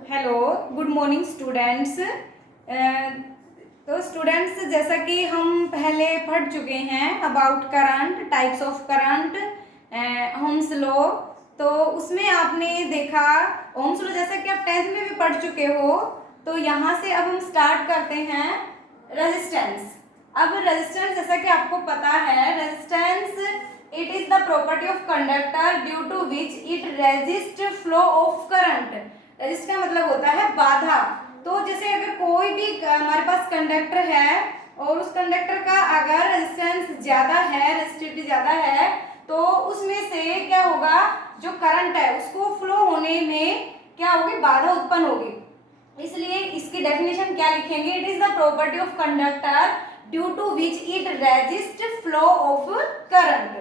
Hello, good morning students. तो students, जैसा कि हम पहले पढ़ चुके हैं about current, types of current, Ohm's law. तो उसमें आपने देखा ओम्स लॉ, जैसा कि आप 10th में भी पढ़ चुके हो। तो यहाँ से अब हम स्टार्ट करते हैं रेजिस्टेंस। अब रेजिस्टेंस, जैसा कि आपको पता है, resistance it is the property of conductor due to which it resist flow of current. Resist का मतलब होता है बाधा। तो जैसे अगर कोई भी हमारे पास कंडक्टर है और उस कंडक्टर का अगर रेजिस्टेंस ज्यादा है, रेजिस्टिविटी ज्यादा है, तो उसमें से क्या होगा, जो करंट है उसको फ्लो होने में क्या होगी, बाधा उत्पन्न होगी। इसलिए इसकी डेफिनेशन क्या लिखेंगे, it is the property of conductor due to which it resist flow of current.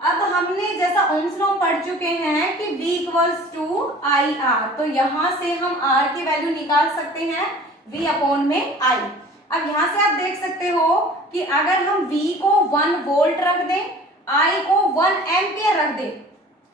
अब हमने जैसा ओम्स लॉ पढ़ चुके हैं कि V equals to I R, तो यहां से हम R की वैल्यू निकाल सकते हैं V अपॉन में I। अब यहां से आप देख सकते हो कि अगर हम V को 1 वोल्ट रख दें, I को 1 एम्पियर रख दें,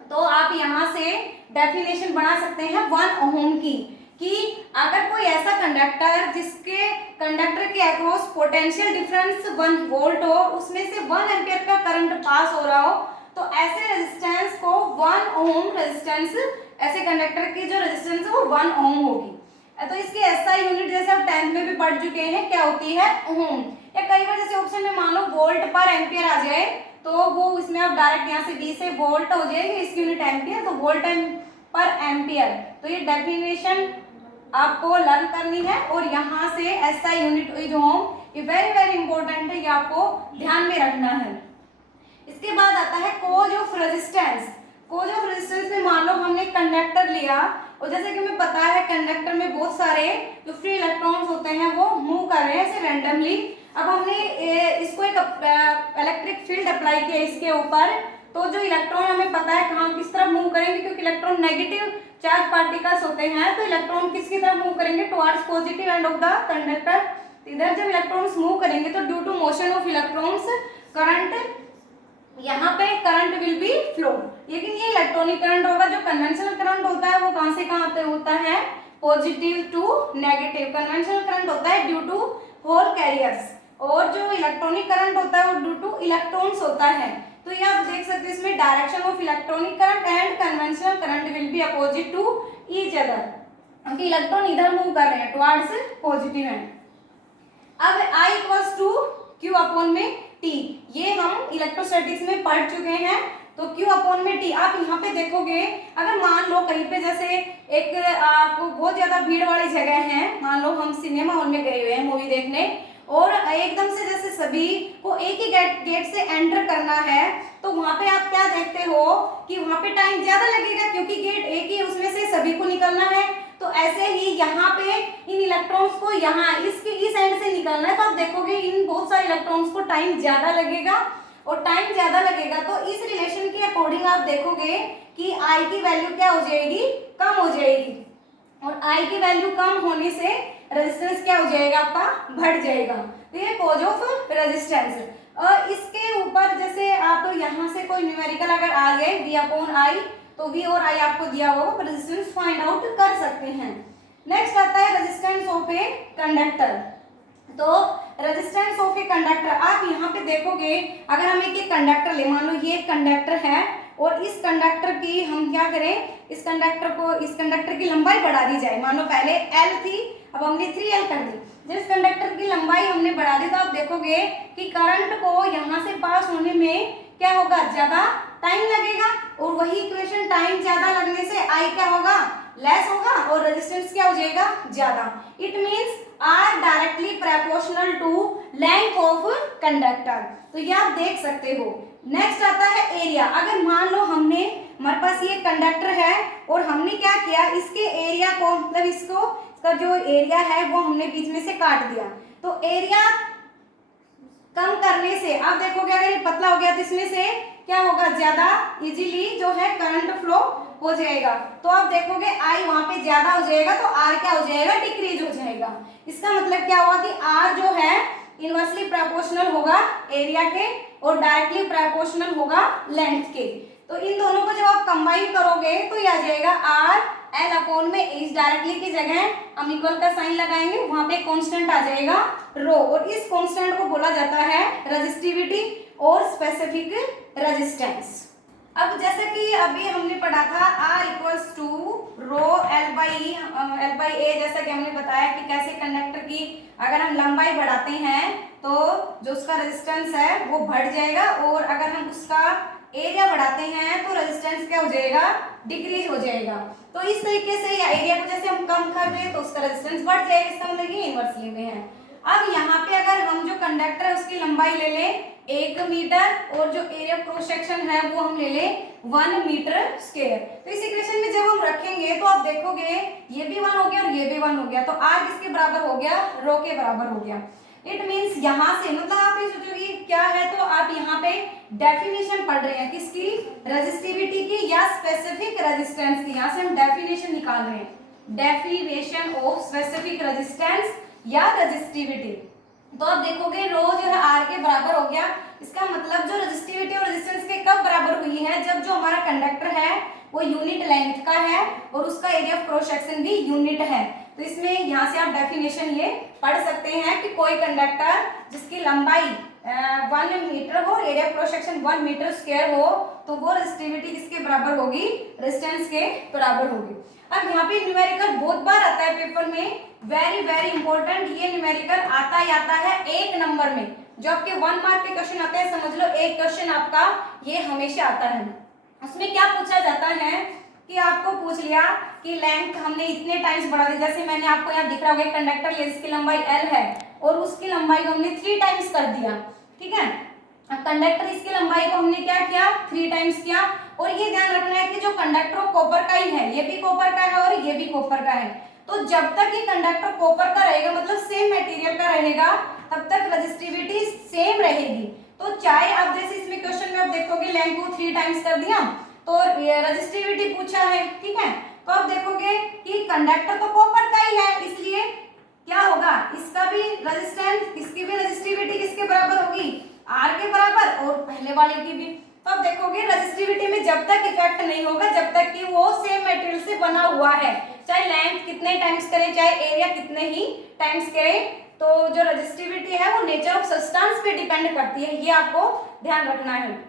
तो आप यहां से डेफिनेशन बना सकते हैं 1 ओम की, कि अगर कोई ऐसा कंडक्टर जिसके कंडक्टर के अक्रॉस पोटेंशियल डिफरेंस 1 वोल्ट हो, उसमें से 1 एम्पियर का करंट पास हो रहा हो, तो ऐसे रेजिस्टेंस को 1 ओम रेजिस्टेंस, ऐसे कंडक्टर की जो रेजिस्टेंस है वो 1 ओम होगी। तो इसकी एसआई यूनिट जैसे आप 10th में भी पढ़ चुके हैं, क्या होती है, ओम। या कई बार जैसे ऑप्शन में मान लो वोल्ट पर एम्पियर आ जाए, तो वो इसमें आप डायरेक्ट यहाँ से V से वोल्ट हो जाएगी, इसकी यूनिट एम्पियर, तो वोल्ट पर एम्पियर। तो ये डेफिनेशन आपको लर्न करनी है, और यहाँ से एसआई यूनिट इज ओम, ये वेरी वेरी इंपॉर्टेंट है, ये आपको ध्यान में रखना है। इसके बाद आता है cause of resistance. Cause of resistance में मान लो हमने कंडक्टर लिया, और जैसे कि हमें पता है कंडक्टर में बहुत सारे जो फ्री इलेक्ट्रॉन्स होते हैं वो मूव कर रहे हैं ऐसे रैंडमली। अब हमने इसको एक इलेक्ट्रिक फील्ड अप्लाई किया इसके ऊपर, तो जो इलेक्ट्रॉन हमें पता है कहाँ किस तरफ मूव करेंगे, क्योंकि इलेक्ट्रॉन नेगेटिव चार्ज पार्टिकल्स होते हैं, तो इलेक्ट्रॉन किसकी तरफ मूव करेंगे, towards positive end of the conductor. इधर जब इलेक्ट्रॉन्स मूव करेंगे तो due to motion of electrons current, यहाँ पे करंट विल बी फ्लो। लेकिन ये इलेक्ट्रॉनिक करंट होगा, जो कन्वेंशनल करंट होता है वो कहां से कहां होता है, positive to negative. Conventional current होता है ड्यू टू होल कैरियर्स, और जो इलेक्ट्रॉनिक करंट होता है वो ड्यू टू इलेक्ट्रॉन्स होता है। तो ये आप देख सकते हैं, इसमें direction of electronic current and conventional current will be opposite to each other, क्योंकि इलेक्ट्रॉन इधर मूव कर रहे हैं टुवर्ड्स पॉजिटिव एंड। अब I equals to Q upon में T, ये हम इलेक्ट्रोस्टैटिक्स में पढ़ चुके हैं। तो Q अपॉन में T, आप यहाँ पे देखोगे, अगर मान लो कहीं पे जैसे एक आपको बहुत ज्यादा भीड़ वाली जगह है, मान लो हम सिनेमा हॉल में गए हुए हैं मूवी देखने, और एकदम से जैसे सभी को एक ही गेट से एंटर करना है, तो वहां पे आप क्या देखते हो कि वहां पे टाइम ज्यादा लगेगा, क्योंकि गेट एक ही, उसमें से सभी को निकलना है। तो ऐसे ही यहाँ पे इन इलेक्ट्रॉन्स को यहाँ इसके इस एंड से निकलना है, तो आप देखोगे इन बहुत सारे इलेक्ट्रॉन्स को टाइम ज्यादा लगेगा, और टाइम ज्यादा लगेगा तो इस रिलेशन के अकॉर्डिंग आप देखोगे कि I की वैल्यू क्या हो जाएगी, कम हो जाएगी, और I की वैल्यू कम होने से रेजिस्टेंस क्या हो जाएगा, आपका बढ़ जाएगा। तो ये कॉज ऑफ रेजिस्टेंस। और इसके ऊपर जैसे आप यहाँ से कोई न्यूमेरिकल अगर आ गए V अपॉन I, तो V और I आपको दिया होगा, तो रेजिस्टेंस फाइंड आउट कर सकते हैं। नेक्स्ट आता है रेजिस्टेंस ऑफ ए कंडक्टर। तो रेजिस्टेंस ऑफ ए कंडक्टर, आप यहाँ पे देखोगे, अगर हम एक कंडक्टर ले, मान लो ये एक कंडक्टर है, और इस कंडक्टर की हम क्या करें, इस कंडक्टर की लंबाई बढ़ा दी जाए। मान लो पहले L थी, अब हमने 3L कर दी। जिस कंडक्टर की लंबाई हमने बढ़ा दी, तो आप देखोगे कि करंट को यहाँ से पास होने में क्या होगा, ज्यादा टाइम लगेगा, और वही इक्वेशन टाइम ज्यादा लगने से I क्या होगा, लेस होगा, और रेजिस्टेंस क्या हो जाएगा, ज्यादा। It means R directly proportional to length of conductor. तो ये आप देख सकते हो। नेक्स्ट आता है एरिया। अगर मान लो हमारे पास ये कंडक्टर है, और हमने क्या किया, इसके एरिया को, मतलब इसका जो एरिया है वो हमने बीच में से काट दिया, तो एरिया कम करने से आप देखोगे अगर ये पतला हो गया तो इसमें से क्या होगा, ज्यादा इजीली जो है करंट फ्लो हो जाएगा। तो आप देखोगे I वहां पे ज्यादा हो जाएगा, तो R क्या हो जाएगा, डिक्रीज हो जाएगा। इसका मतलब क्या हुआ कि R जो है इनवर्सली प्रोपोर्शनल होगा एरिया के, और डायरेक्टली प्रोपोर्शनल होगा लेंथ के। तो इन दोनों को जब आप कंबाइन करोगे तो ये आ जाएगा R L अपॉन में इस डायरेक्टली की जगह हम इक्वल का साइन लगाएंगे, वहां पे कांस्टेंट आ जाएगा रो, और इस कांस्टेंट को बोला जाता है रेजिस्टिविटी और स्पेसिफिक रेजिस्टेंस। अब जैसे कि अभी हमने पढ़ा था R equals to rho L by A, जैसा कि हमने बताया कि कैसे कंडक्टर की अगर हम लंबाई बढ़ाते हैं तो जो उसका रेजिस्टेंस है वो बढ़ जाएगा, और अगर हम उसका एरिया बढ़ाते हैं तो रेजिस्टेंस क्या हो जाएगा, डिक्रीज हो जाएगा। तो इस तरीके से या एरिया को जैसे हम कम कर रहे हैं तो उसका रेजिस्टेंस बढ़ जाएगा, इसका मतलब ये इनवर्स ले हैं। अब यहाँ पे अगर हम जो कंडक्टर है उसकी लंबाई ले लें 1 मीटर और जो एरिया क्रॉस सेक्शन है वो हम ले लें 1 मीटर स्क्वायर, तो इस इक्वेशन में जब हम रखेंगे तो आप देखोगे ये भी 1 हो गया और ये भी 1 हो गया, तो R किसके बराबर हो गया, रो के बराबर हो गया। इट मीन्स यहाँ से मतलब आप ये सोचोगे क्या है, तो आप यहाँ पे डेफिनेशन पढ़ रहे हैं किसकी, रेजिस्टिविटी की या स्पेसिफिक रेजिस्टेंस की। यहाँ से हम डेफिनेशन निकाल रहे हैं, डेफिनेशन ऑफ स्पेसिफिक रेजिस्टेंस या रेजिस्टिविटी। तो आप देखोगे रो जो है R के बराबर हो गया, इसका मतलब जो रेजिस्टिविटी और रेजिस्टेंस के कब बराबर हुई है, जब जो हमारा कंडक्टर है वो यूनिट लेंथ का है और उसका एरिया ऑफ क्रॉस सेक्शन भी यूनिट है। तो इसमें यहाँ से आप डेफिनेशन ये पढ़ सकते हैं कि कोई कंडक्टर जिसकी लंबाई 1 मीटर हो, area of cross section 1 metre square हो, तो वो रेजिस्टिविटी किसके बराबर होगी, रेजिस्टेंस के बराबर होगी। अब यहाँ पे न्यूमेरिकल बहुत बार आता है पेपर में, वेरी वेरी इंपॉर्टेंट, ये न्यूमेरिकल आता ही आता है 1 नंबर में। जो आपके 1 मार्क के क्वेश्चन आते हैं, समझ लो एक क्वेश्चन आपका ये हमेशा आता है। उसमें क्या पूछा जाता है कि आपको पूछ लिया कि लेंथ हमने इतने टाइम्स बढ़ा दी, जैसे मैंने आपको यहाँ दिख रहा होगा कंडक्टर ले जिसकी लंबाई L है और उसकी लंबाई को हमने 3 टाइम्स कर दिया, ठीक है। कंडक्टर इसकी लंबाई को हमने क्या किया, 3 टाइम्स किया, और ये ध्यान रखना है कि जो कंडक्टर कॉपर का ही है, ये भी कॉपर का है और ये भी कॉपर का है, तो जब तक ये कंडक्टर कॉपर का रहेगा मतलब सेम मटेरियल का रहेगा, तब तक रेजिस्टिविटी सेम रहेगी। तो चाहे आप जैसे इसमें क्वेश्चन में आप देखोगे लेंथ को 3 टाइम्स कर दिया तो रेजिस्टिविटी पूछा है, ठीक है, तो आप देखोगे कि कंडक्टर तो कॉपर का ही है, इसलिए क्या होगा, इसका भी रेजिस्टेंस, इसकी भी रेजिस्टिविटी किसके बराबर होगी, R के बराबर, और पहले वाले की भी। तो आप देखोगे रेजिस्टिविटी में जब तक इफेक्ट नहीं होगा जब तक कि वो सेम मटेरियल से बना हुआ है, चाहे लेंथ कितने टाइम्स करें चाहे एरिया कितने ही टाइम्स करें, तो जो रेजिस्टिविटी है वो नेचर ऑफ सब्सटेंस पे डिपेंड करती है, ये आपको ध्यान रखना है।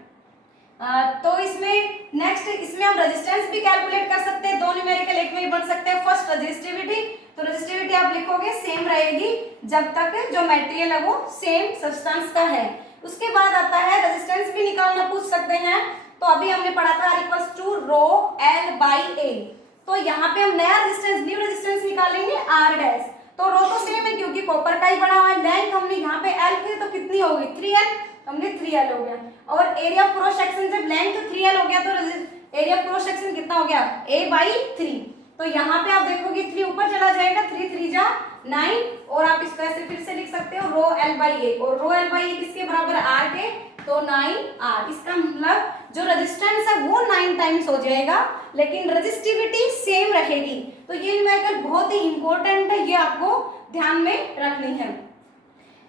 तो इसमें नेक्स्ट इसमें हम रेजिस्टेंस भी कैलकुलेट कर सकते हैं, 2 न्यूमेरिकल एक में ही बन सकते हैं। फर्स्ट रेजिस्टिविटी, तो रेजिस्टिविटी आप लिखोगे सेम रहेगी जब तक जो मटेरियल है वो सेम सब्सटेंस का है। उसके बाद आता है रेजिस्टेंस भी निकालना पूछ सकते हैं, तो अभी हमने पढ़ा था R equals to rho L by A, तो यहाँ पे हम नया रेजिस्टेंस न्यू रेजिस्टेंस निकालेंगे R डैश, तो रो तो सेम है क्योंकि कॉपर का ही बना हुआ है, लेंथ हमने यहाँ पे L थी तो कितनी होगी 3L, हमने 3L हो गया, और एरिया ऑफ क्रॉस सेक्शन जब लेंथ 3L हो गया तो एरिया ऑफ क्रॉस सेक्शन कितना हो गया A/3, तो यहाँ पे आप देखोगे 3 ऊपर चला जाएगा, 3 3 जा 9, और आप इसको ऐसे फिर से लिख सकते हो रो L बाई ए, और रो L बाई ए किसके बराबर है R के, तो 9R, इसका मतलब जो रेजिस्टेंस है वो 9 टाइम्स हो जाएगा लेकिन रेजिस्टिविटी सेम रहेगी। तो ये न्यूमेरिकल बहुत ही इंपॉर्टेंट है, ये आपको ध्यान में रखनी है।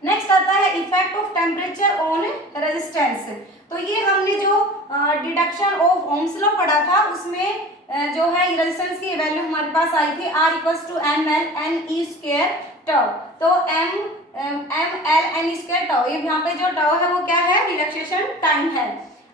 नेक्स्ट आता है effect of temperature on resistance, तो ये हमने जो डिडक्शन ऑफ ओम्स लॉ पढ़ा था उसमें जो है रेजिस्टेंस की वैल्यू हमारे पास आई थी R equals to ml/n² tau, तो ml/n² टाउ, ये यहाँ पे जो टाउ है वो क्या है, रिलैक्सेशन टाइम है।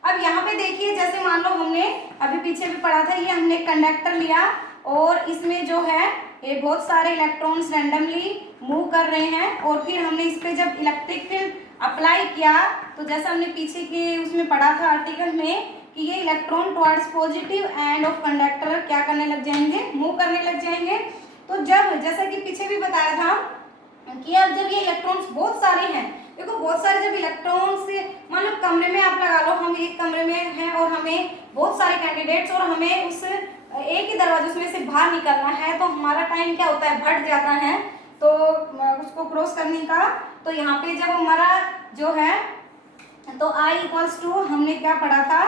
अब यहाँ पे देखिए जैसे मान लो हमने अभी पीछे भी पढ़ा था, ये हमने कंडक्टर लिया और इसमें जो है ये बहुत सारे इलेक्ट्रॉन्स रैंडमली मूव कर रहे हैं, और फिर हमने इस पे जब इलेक्ट्रिक फील्ड अप्लाई किया तो जैसा हमने पीछे के उसमें पढ़ा था आर्टिकल में कि ये electron towards positive end of conductor क्या करने लग जाएंगे, मूव करने लग जाएंगे। तो जब जैसा कि पीछे भी बताया था कि अब जब ये इलेक्ट्रॉन्स बहुत सारे हैं, देखो बहुत सारे जब इलेक्ट्रॉन्स मतलब कमरे में आप लगा लो, हम एक कमरे में हैं और हमें बहुत सारे कैंडिडेट्स और हमें उस एक ही दरवाजे उसमें से बाहर निकलना है, तो हमारा टाइम क्या होता है, बढ़ जाता है तो उसको क्रॉस करने का। तो यहाँ पे जब हमारा जो है तो I इक्वल्स टू हमने क्या पढ़ा था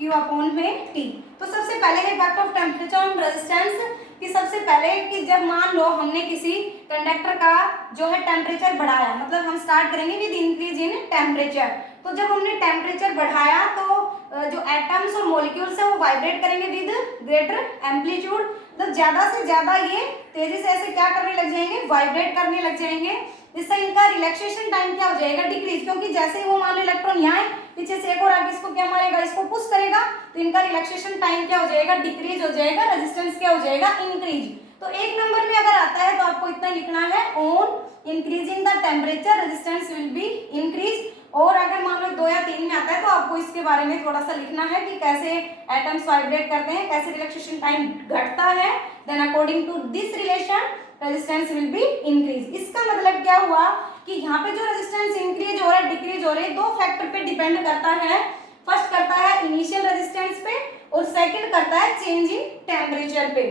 Q अपॉन में T। तो सबसे पहले है effect of temperature on resistance, कि सबसे पहले कि जब मान लो हमने किसी कंडक्टर का जो है टेम्परेचर बढ़ाया, मतलब हम स्टार्ट करेंगे विद इंक्रीज इन टेम्परेचर, तो जब हमने टेम्परेचर बढ़ाया तो जो एटम्स और मॉलिक्यूल्स है वो वाइब्रेट करेंगे विद ग्रेटर एम्पलीट्यूड, मतलब ज्यादा से ज्यादा ये तेजी से ऐसे क्या करने लग जाएंगे, वाइब्रेट करने लग जाएंगे। इससे इनका रिलैक्सेशन टाइम क्या हो जाएगा, डिक्रीज, क्योंकि जैसे ही वो मान लो इलेक्ट्रॉन यहाँ है, पीछे से एक और आगे इसको क्या मारेगा, इसको पुश करेगा, तो इनका रिलैक्सेशन टाइम क्या हो जाएगा, डिक्रीज हो जाएगा, रेजिस्टेंस क्या हो जाएगा, इंक्रीज। तो एक नंबर में अगर आता है तो आपको इतना लिखना है, on increasing the temperature resistance will be increase. और अगर मान लो 2 या 3 में आता है तो आपको इसके बारे में थोड़ा सा लिखना है कि कैसे एटम्स वाइब्रेट करते हैं, कैसे रिलैक्सेशन टाइम घटता है, then according to this relation resistance will be increase. इसका मतलब क्या हुआ कि यहाँ पे जो रेजिस्टेंस इंक्रीज हो रहा है, डिक्रीज हो रहा है, दो फैक्टर पे डिपेंड करता है। फर्स्ट करता है इनिशियल रेजिस्टेंस पे और सेकंड करता है चेंज इन टेम्परेचर पे।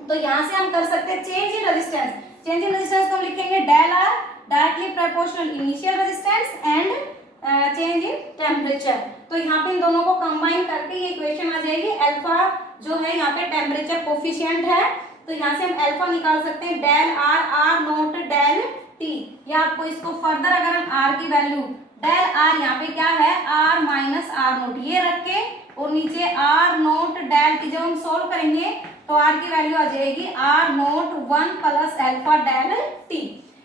तो यहाँ से हम कर सकते हैं change in resistance. Change in resistance को हम लिखेंगे del R, directly proportional initial resistance and change in temperature. तो यहाँ पे इन दोनों को कंबाइन करके ये इक्वेशन आ जाएगी। अल्फा जो है यहाँ पे टेम्परेचर कोफिशिएंट है, तो यहाँ से हम अल्फा निकाल सकते हैं del R, R naught del T. या आपको इसको फर्दर अगर हम आर की वैल्यू डेल आर यहाँ पे क्या है, आर माइनस आर नोट ये रख के और नीचे आर नोट डेल टी, जब हम सोल्व करेंगे तो आर की वैल्यू आ जाएगी R naught 1 plus alpha del T.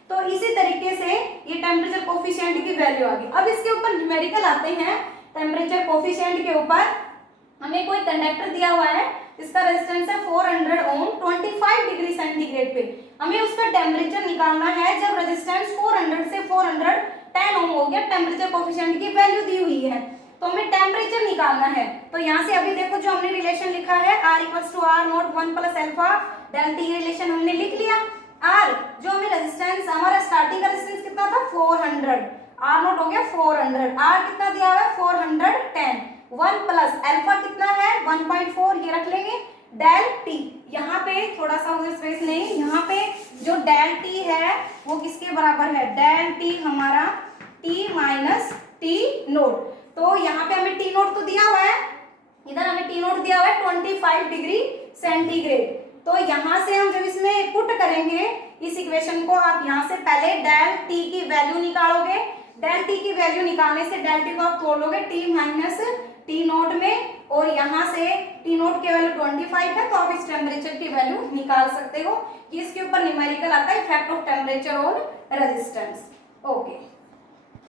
तो इसी तरीके से ये टेम्परेचर कोफिशिएंट की वैल्यू आ गई। अब इसके ऊपर न्यूमेरिकल आते हैं। टेम्परेचर कोफिशिएंट के ऊपर हमें कोई कंडक्टर दिया हुआ है, इसका रेजिस्टेंस है 400 ओम 25 डिग्री सेंटीग्रेड पे। हमें उसका टेम्परेचर निकालना है जब रेजिस्टेंस 400 से 410 ओम हो गया, टेम्परेचर कोफिशिएंट की वैल्यू दी हुई है, तो हमें टेम्परेचर निकालना है। तो यहाँ से अभी देखो जो हमने रिलेशन लिखा है R equals to R naught 1 plus alpha del T, relation हमने लिख लिया। R जो हमें रेजिस्टेंस, हमारा स्टार्टिंग का रेजिस्टेंस कितना था 400, R नोट हो गया 400, R कितना दिया हुआ है 410, 1 प्लस अल्फा कितना है 1.4 ये रख लेंगे, डेल टी यहाँ पे थोड़ा सा उधर स्पेस नहीं, यहाँ पे जो डेल टी है वो किसके बराबर है, डेल टी हमारा टी माइनस टी नोट। तो यहाँ पे हमें टी नोट तो दिया हुआ है, इधर हमें टी नोट दिया हुआ है 25 डिग्री सेंटीग्रेड। तो यहाँ से हम जब इसमें पुट करेंगे इस इक्वेशन को, आप यहाँ से पहले डेल टी की वैल्यू निकालोगे, डेल टी की वैल्यू निकालने से डेल टी को आप तोड़ लोगे टी माइनस टी नोट में, और यहाँ से टी नोट की वैल्यू 25 है, तो आप इस टेम्परेचर की वैल्यू निकाल सकते हो। इसके ऊपर न्यूमेरिकल आता है effect of temperature on resistance. Okay.